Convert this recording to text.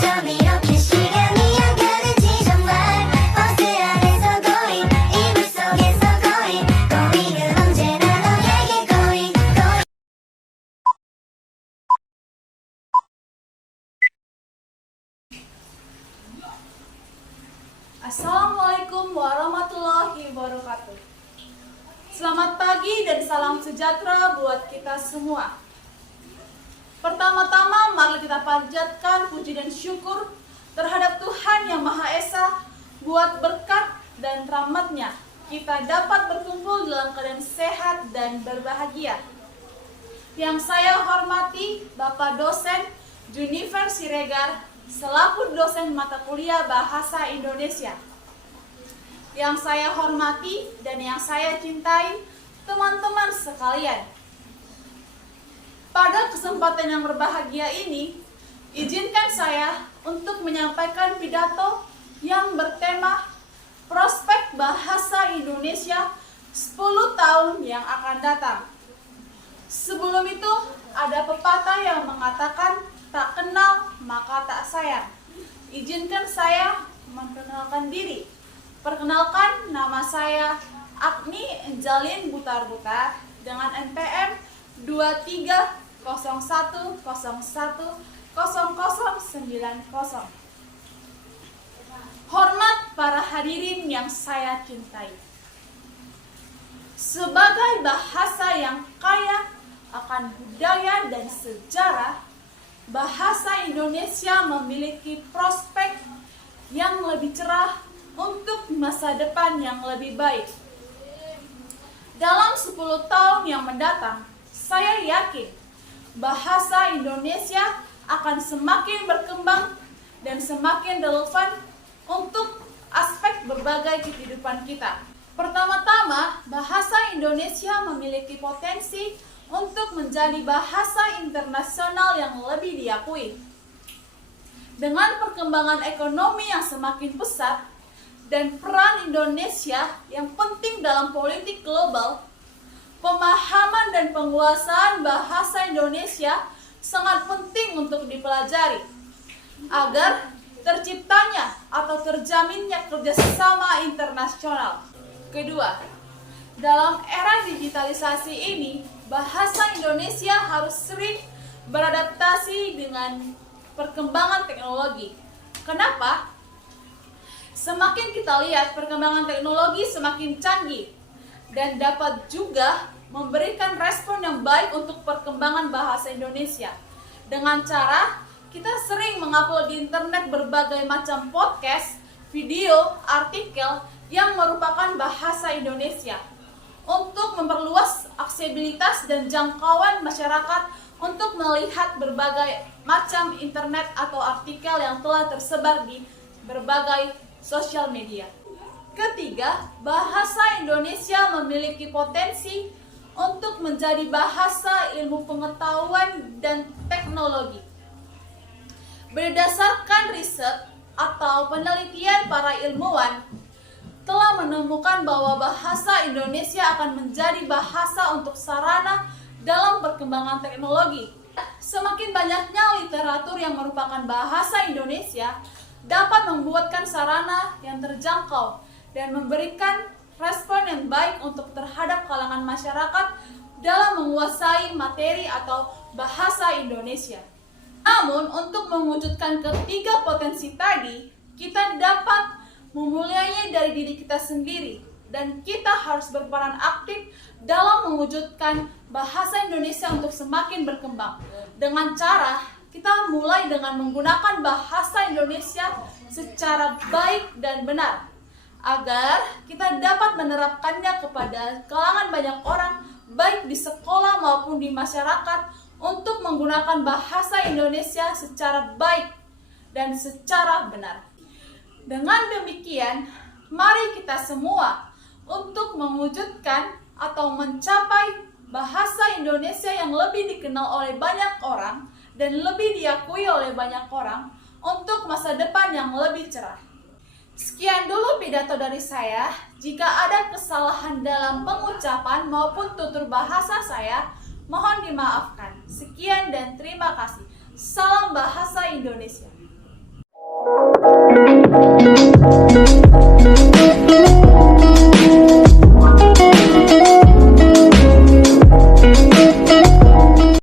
점 이렇게 시간이 안 가는지 정말 버스 안에서 고잉 이불 속에서 고잉 고잉은 언제나 너에게 고잉 고잉. Assalamualaikum warahmatullahi wabarakatuh. Selamat pagi dan salam sejahtera buat kita semua. Pertama-tama mari kita panjatkan puji dan syukur terhadap Tuhan Yang Maha Esa buat berkat dan rahmat-Nya kita dapat berkumpul dalam keadaan sehat dan berbahagia. Yang saya hormati Bapak Dosen Junifer Siregar selaku dosen mata kuliah Bahasa Indonesia. Yang saya hormati dan yang saya cintai teman-teman sekalian. Pada kesempatan yang berbahagia ini, izinkan saya untuk menyampaikan pidato yang bertema Prospek Bahasa Indonesia 10 tahun yang akan datang. Sebelum itu, ada pepatah yang mengatakan tak kenal maka tak sayang. Izinkan saya memperkenalkan diri. Perkenalkan, nama saya Agni Enjalin Butar-Butar dengan NPM 2301010090. Hormat para hadirin yang saya cintai. Sebagai bahasa yang kaya akan budaya dan sejarah, bahasa Indonesia memiliki prospek yang lebih cerah untuk masa depan yang lebih baik. Dalam 10 tahun yang mendatang, saya yakin bahasa Indonesia akan semakin berkembang dan semakin relevan untuk aspek berbagai kehidupan kita. Pertama-tama, bahasa Indonesia memiliki potensi untuk menjadi bahasa internasional yang lebih diakui. Dengan perkembangan ekonomi yang semakin pesat dan peran Indonesia yang penting dalam politik global, pemahaman dan penguasaan bahasa Indonesia sangat penting untuk dipelajari agar terciptanya atau terjaminnya kerjasama internasional. Kedua, dalam era digitalisasi ini, bahasa Indonesia harus sering beradaptasi dengan perkembangan teknologi. Kenapa? Semakin kita lihat perkembangan teknologi semakin canggih dan dapat juga memberikan respon yang baik untuk perkembangan bahasa Indonesia. Dengan cara kita sering mengupload di internet berbagai macam podcast, video, artikel yang merupakan bahasa Indonesia untuk memperluas aksesibilitas dan jangkauan masyarakat untuk melihat berbagai macam internet atau artikel yang telah tersebar di berbagai sosial media. Ketiga, bahasa Indonesia memiliki potensi untuk menjadi bahasa ilmu pengetahuan dan teknologi. Berdasarkan riset atau penelitian para ilmuwan, telah menemukan bahwa bahasa Indonesia akan menjadi bahasa untuk sarana dalam perkembangan teknologi. Semakin banyaknya literatur yang merupakan bahasa Indonesia dapat membuatkan sarana yang terjangkau dan memberikan respon yang baik untuk terhadap kalangan masyarakat dalam menguasai materi atau bahasa Indonesia. Namun, untuk mewujudkan ketiga potensi tadi, kita dapat memulainya dari diri kita sendiri dan kita harus berperan aktif dalam mewujudkan bahasa Indonesia untuk semakin berkembang. Dengan cara kita mulai dengan menggunakan bahasa Indonesia secara baik dan benar, agar kita dapat menerapkannya kepada kalangan banyak orang, baik di sekolah maupun di masyarakat, untuk menggunakan bahasa Indonesia secara baik dan secara benar. Dengan demikian, mari kita semua untuk mewujudkan atau mencapai bahasa Indonesia yang lebih dikenal oleh banyak orang dan lebih diakui oleh banyak orang untuk masa depan yang lebih cerah. Sekian dulu pidato dari saya. Jika ada kesalahan dalam pengucapan maupun tutur bahasa saya, mohon dimaafkan. Sekian dan terima kasih. Salam bahasa Indonesia.